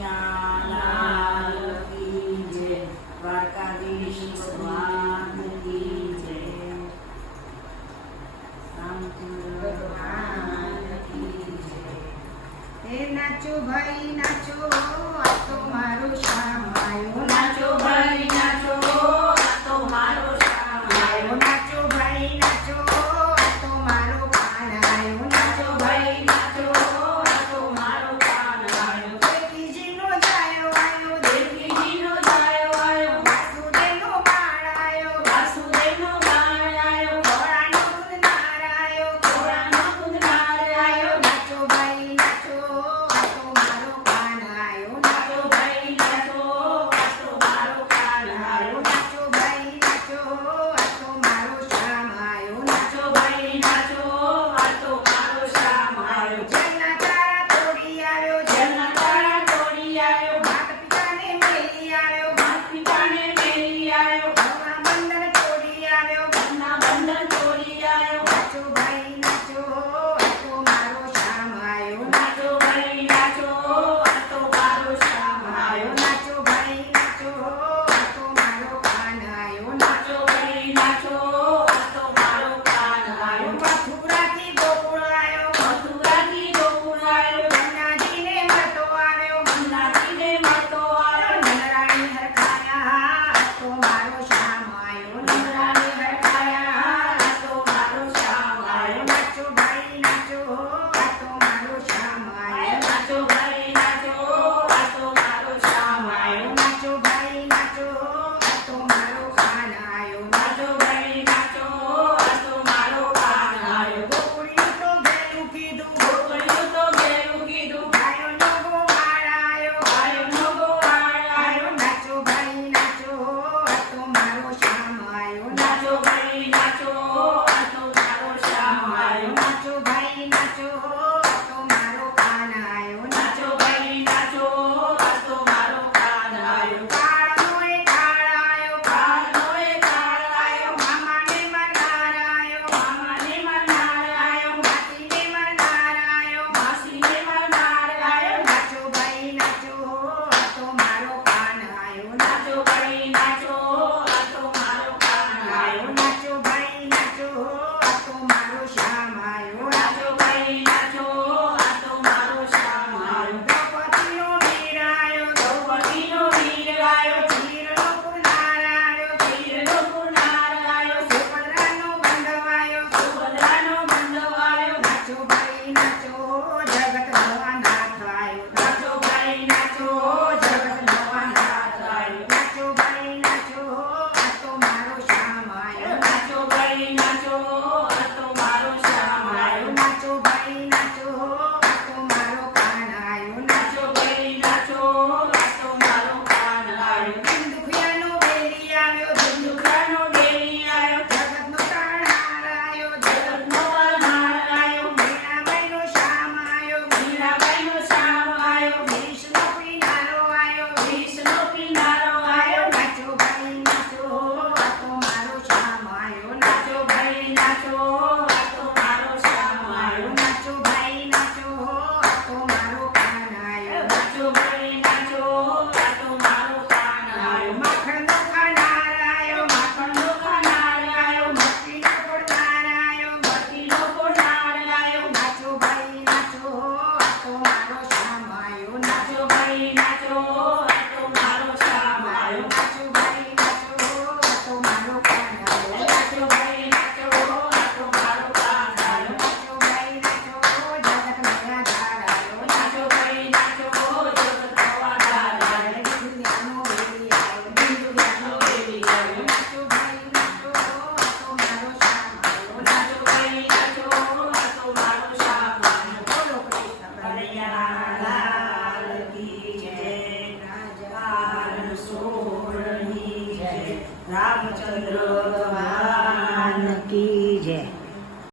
યા ના લોકી જે બારકા દેવી ભગવાનની જય સામ કિરા આખી જે નેચુ ભાઈ નાચો આ તો મારું શામ આવ્યો નાચો ભાઈ નાચો આ તો મારું શામ આવ્યો નાચો ભાઈ નાચો આ તો મારું પાના આવ્યો નાચો ભાઈ Oh. Ah, Tia Leandro.